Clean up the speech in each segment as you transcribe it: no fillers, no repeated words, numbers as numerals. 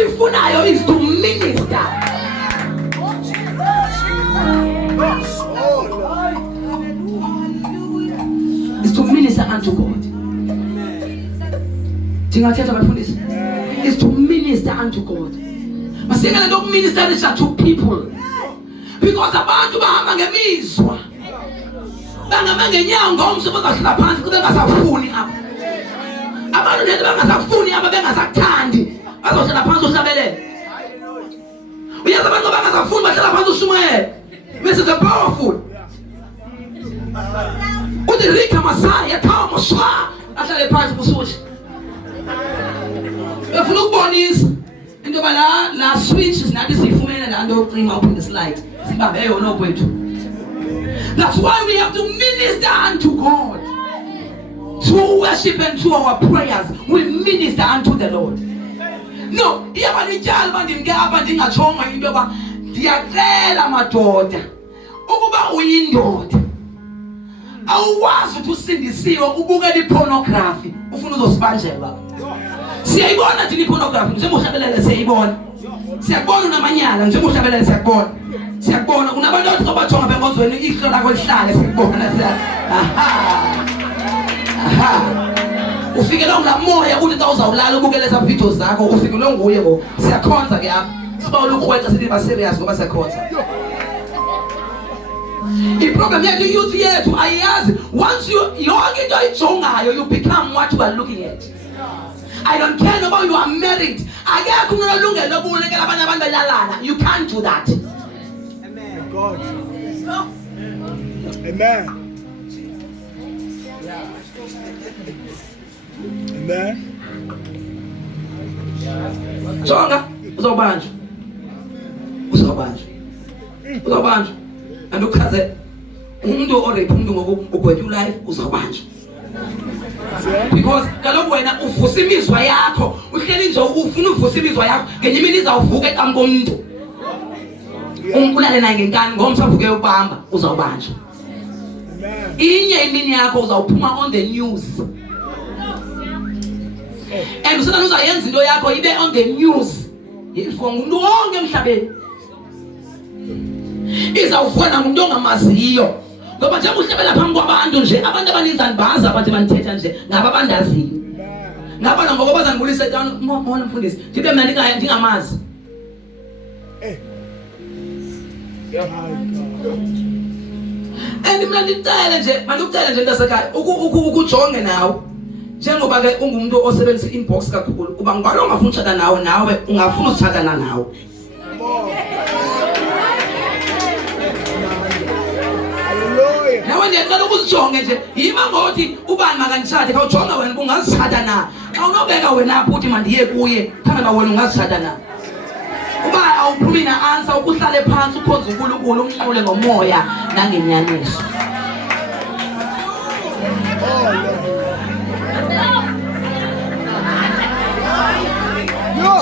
esifunayo is to minister. Is to minister unto God. Tingathetha bafundisi. Is to minister unto God. Masingena lokuministerisha to people. Because abantu bahamba ngemizwa. Bangama ngenyawo ngomso bazahlala phansi kube ngasafuni apha. Abantu nje bangasafuni apha bengasathandi. Bazohlala phansi uhlabelela. Uyazi abantu bangasafuni bahlala phansi ushumayela. This is powerful. Uthi Rika Masaya Thamo Shwa ahlale phansi kusuthi. Befuna ukubonisa into bala la switches nathi sifumene la nto ocima uphi the slide. Sibambe yona okwethu. That's why we have to minister unto God. Through worship and through our prayers, we minister unto the Lord. No, iyabanityala bandimke apha ndingachonga into yoba ndiyacela madoda ukuba uyindoda awuwazi ukuthi usindisiwe ubukela ipornography ufuna uzosibanjelwa. Siyayibona thina ipornography njengoba uhlabelele siyayibona. Siyakubona unamanyala njengoba uhlabelele siyakubona. Siyakubona kunabantu abathonga benkonzweni ihlo lakho lihlale siyakubona siya. Ufikela unamoya uthi xa uzawulala ubukele eza videos zakho ufikelwe nguye bo. Siyakhonza ke apha. Siba ulukhwetha sithi ba serious ngoba siyakhonza. Iproblem yethu youth yethu ayazi once yonke into ayijongayo you become what you are looking at. I don't care about you are married. Akekho umuntu olungele lokubonekela abanye abantu belalana. You can't do that. Amen. God. Amen. Amen. Jonga uzobanjwa. Uzobanjwa. Andukhaze umuntu orape umuntu ngokugwethu life uzobanjwa. Because kaloku wena uvusa imizwa yakho uhleli nje ufuna uvusa imizwa yakho ngenye imini izawuvuka eqhamu komuntu umkulale naye ngenkani ngomso avuke ubamba uzawubanjwa. Inye imini yakho uzawuphuma on the news and usana uzayenza into yakho ibe on the news ifo ngumuntu wonke emhlabeni izawufuna umuntu ongamaziyo. Ngoba nje uhlebela phambi kwabantu nje abantu abaninzi anibazi abantu banithetha nje ngaba abandaziyo. Ngaba ngoba bazangibulisa down mona mfundisi ndibe mina ndingamazi. Mina ndicela nje mandikucela nje ntasekhaya ukujonge nawe njengoba ke ungumuntu osebenzisa inbox kakhulu uba ngibalo ungafuna utshata nawe ungafuna uzitshatana nawe. Nawe ndiyacela ukuzijonge nje yiba ngothi ubani makanditshate khawujonga wena ungazitshata na. Xa unobeka wena apho uthi mandiye kuye khange ba wena ungazitshata na. Uba awuphumi na-answer ukuhlale phansi ukhonze uNkulunkulu umnqule ngomoya nangenyaniso.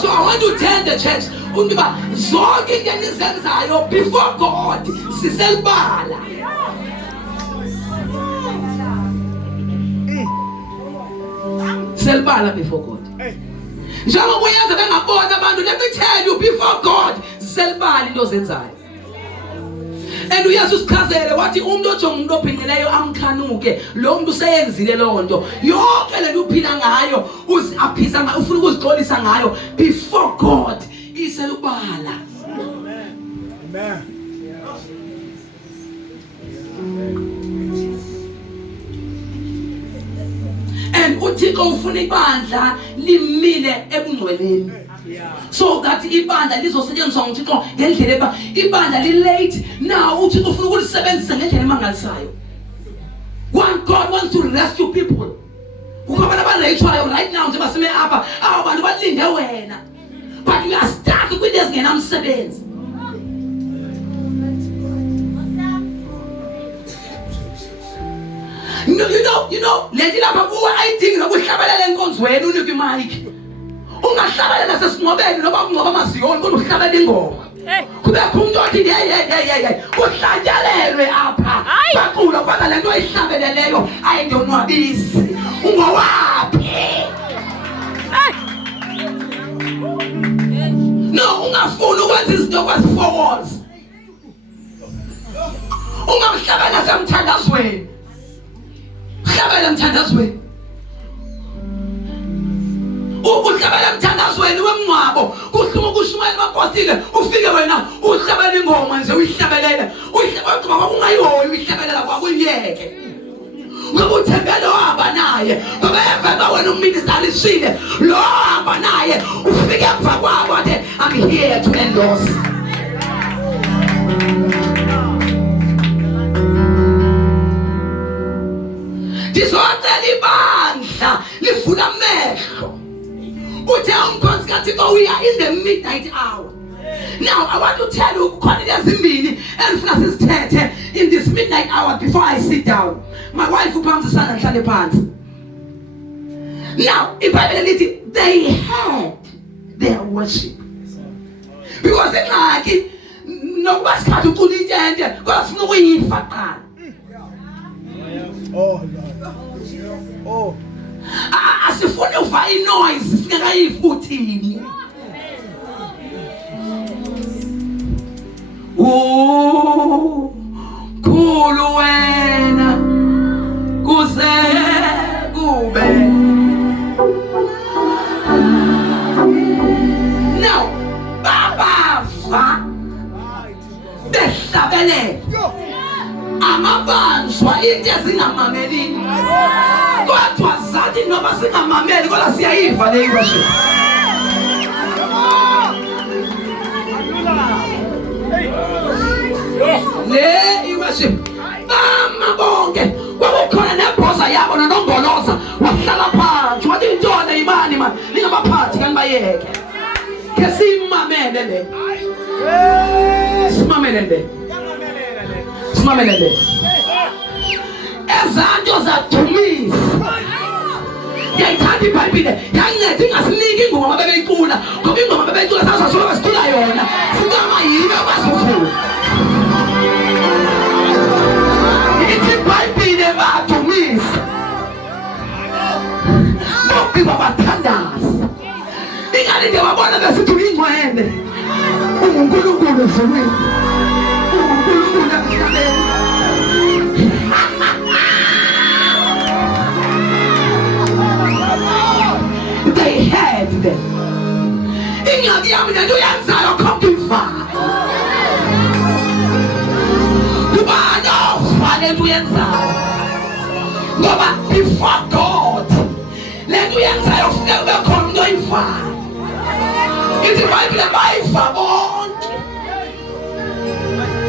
So I want to tell the church ukuba zonke into enizenzayo before God siselibala. Selbala before God. Njengoba uyenza bengabona abantu, let me tell you before God selbala into zenzayo. And uyesu sichazele wathi umuntu ojonga umuntu ophinqileyo amkhanuke lo muntu useyenzile lo nto yonke le nto uphila ngayo uziaphisa ngayo ufuna ukuzixolisa ngayo before God iselubala. Amen. And uThixo ufuna ibandla limile ebungcweleni. So that ibandla lizosetshenziswa nguThixo ngendlela ibandla lilate now uThixo ufuna ukulisebenzisa ngendlela emangalisayo. One God wants to rescue people. Ukubana abarayitshwayo right now nje basime apha abantu balinde wena. But we are stuck with this ngenamsebenzi. You know, lethi lapha kuwe ayidingi nokuhlabelela enkonzweni unike imic. Ungahlabelela nasesinqobeni noba kungoba amaziyoni kodwa uhlabele ingoma. Kubekho umuntu othi hey uhlatyalelwe apha. Baqula kwaba lento ayihlabeleleyo ayindonwabisi. Ungowaphi? wenza izinto kwezi 4 walls. Ungamhlabela semthandazweni. Hlabela emthandazweni. Uhlabela emthandazweni wemngcwabo. Kuhluma kushumayela amapostile. Ufike wena uhlabela ingoma nje uyihlabelele. Uyihlabela kwakungayihoyi uyihlabelela kwakuyeke. Ngoba uthembele ohamba naye. Ngoba emva wena uminister alishile. Lo hamba naye ufike emva kwabo athi I'm here to endorse. Dizocela ibandla livula amehlo. Uthe umkhonzi kaThixo we are in the midnight hour. Now I want to tell you khona lezimbili elifuna sizithethe in this midnight hour before I sit down. My wife uphambi sana ngihlale phansi. Now iBhayibheli lithi they had their worship. Because like nokuba sikhathi ucula intente kodwa sifuna ukuyifa qala. Oh Lord. Oh. Asifuni uva noise singakayifi uthini. Oh, khulu wena kuze kube. Now, baba fa behlabelele. Amabanjwa into ezingamameli. Kodwa zathi noma singamameli kodwa siyayiva le worship. Le worship. Mama bonke. Kwakukhona nebhoza yabo nonongoloza wahlala phansi wathi intona imani man ningabaphathi kanibayeke. Ke simamele le. Simamele le. Simamele le. Ezanto zadumisa. Yayithanda iBhayibheli yanginceda ingasiniki ingoma bebeyicula ngoba ingoma bebeyicula sasosuka sicula yona singama yiyo basufuna. Ithi iBhayibheli badumisa bonke babathandaza ingalinde wabona besithi uyingcwele uNkulunkulu ezulwini uNkulunkulu emhlabeni. They had them. Ingaki yami nento uyenzayo khombiva. Ubani ofa lento uyenzayo. Ngoba before God lento uyenzayo kufuneka ube khona umuntu oyivayo. Ithi iBhayibheli bayiva bonke.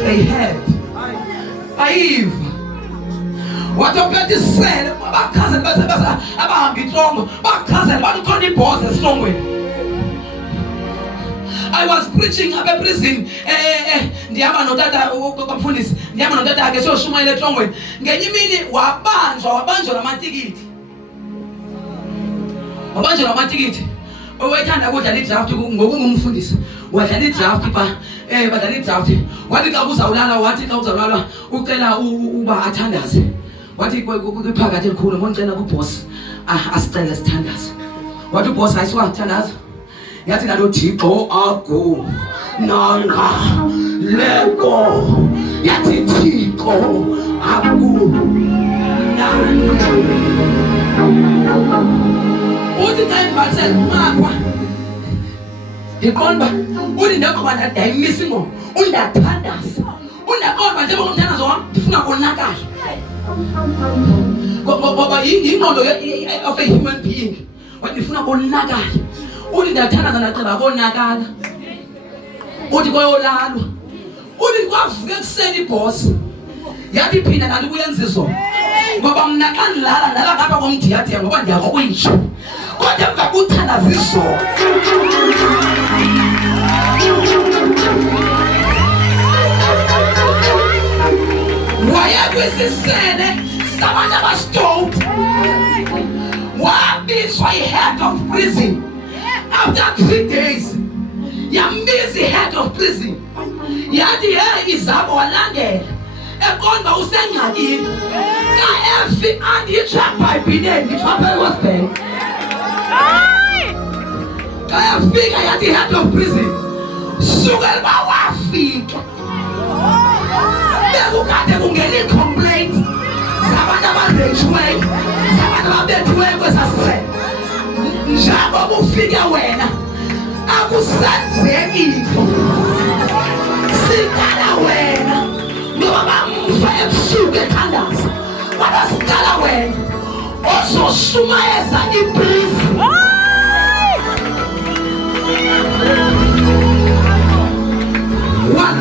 They had. Bayiva. Watophethe isele abakhazela base abahamba inhlongo bakhazela bathi khona ibhoza esihlongweni. I was preaching up a prison ndihamba notata ukumfundisi ndihamba notata akhe siyoshumayela enhlongweni ngenye imini wabanjwa lamatikiti owayethanda ukudlala idraft ngokungumfundisi wadlala idraft badlala idraft wathi xa uzawulala ucela uba athandaze wathi kuphakathi elikhulu ngonicela kuboss asicele sithandaze wathi uboss ayisiwathandaza yathi nalo Thixo aku nanga leko yathi Thixo aku nanga uthi time basel makwa iqonba uthi ndakho ndayimisa ingoma undathandaza undaqonba njengoba umthandazo wami ndifuna konakala ngoba ingqondo of a human being wandifuna konakala uthi ndathandaza ndacela konakala uthi koyolalwa uthi kwavuka ekuseni iboss yathi phinda kanti kuyenza izo ngoba mina xa ndilala ngapha komdiyadiya ngoba ndiyakrwitsha kodwa emva kuthandaza izo wayekwisisele sabantu abastoved wabizwa i-head of prison after 3 days yambiza i-head of prison yathi hey izabo walandela eqonda usengxakini ka efi anditsha eBhayibhelini ngithaphe gospel ka yafika yathi head of prison sukela bawafika bekukade kungena i-complaint zabantu abarejiweyo zabantu ababethiweyo kwesasisele njengoba ufike wena akusenzeki into sikala wena ngoba bamfa ebusuku ethandaza kodwa sikala wena ozoshumayeza ibrizi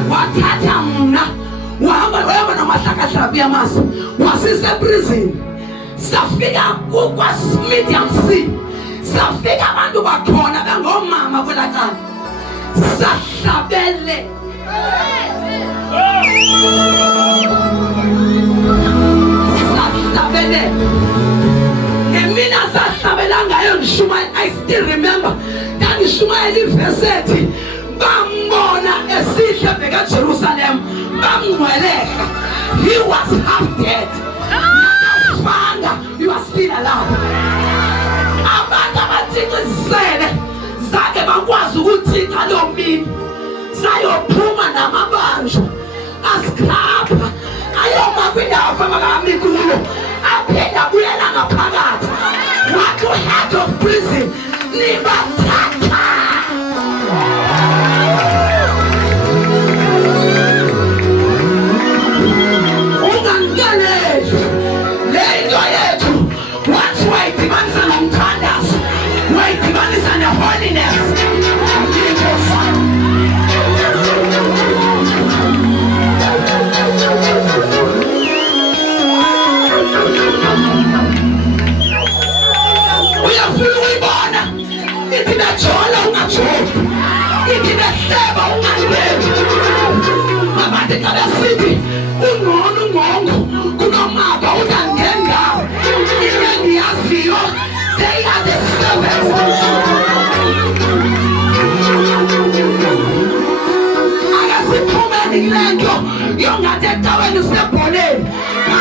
wathatha mna wahamba namahlakahlaka yamasi wasisebrizini safika kwa-medium C safika abantu bakhona bengomama kwelacala sahlabele ngemina sahlabela ngayo ngishumayela. I still remember ndangishumayela ivesethi bambona esihle bheka Jerusalem bamngcweleka. He was half dead. Nakafanga, he was still alive. Abantu abathikizele zake bakwazi ukuthika lo mini sayophuma namabanjwa asikhapha ayoma kwindawo abakami kuyo aphinde abuyela ngaphakathi. What to head of prison nibathatha ungangeneli le into yethu. Once wayidibanisa nomthandazo wayidibanisa ne-holiness uyafuna ukuyibona ithi bejola ungajola ithi behleba ungalwebi abantu ekabesithi ungcono ungongo kunomaba utangendawo into endiyaziyo they are the servants. Akasiphumeni kule nto yongathi ecaweni usebholeni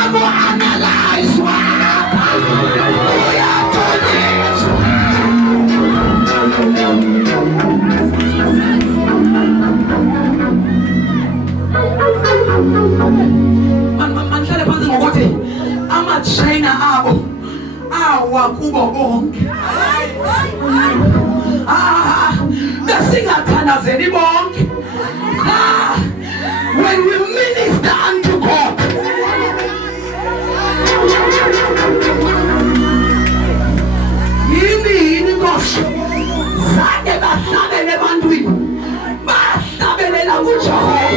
abo-analyzwa uyathoniswa. Manhlale phansi ngokuthi ama-trainer abo awa kubo bonke besingathandazeli bonke. When we minister unto God yini Nkosi zake bahlabele ebantwini bahlabelela kuJehova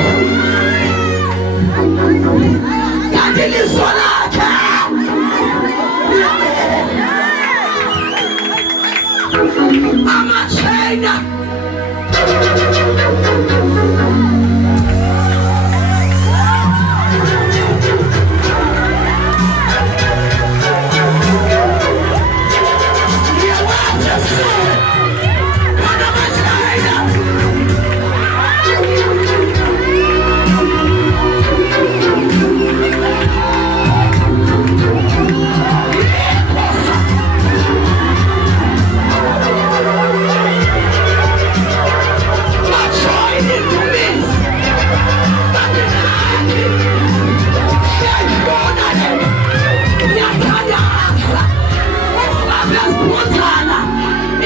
kanti liso lakhe ama-trainer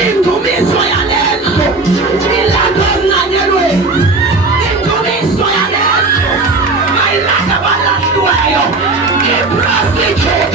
indumiso yalento ilando emncanyelweni indumiso yalento mayilanda abalahlweyo iprostitute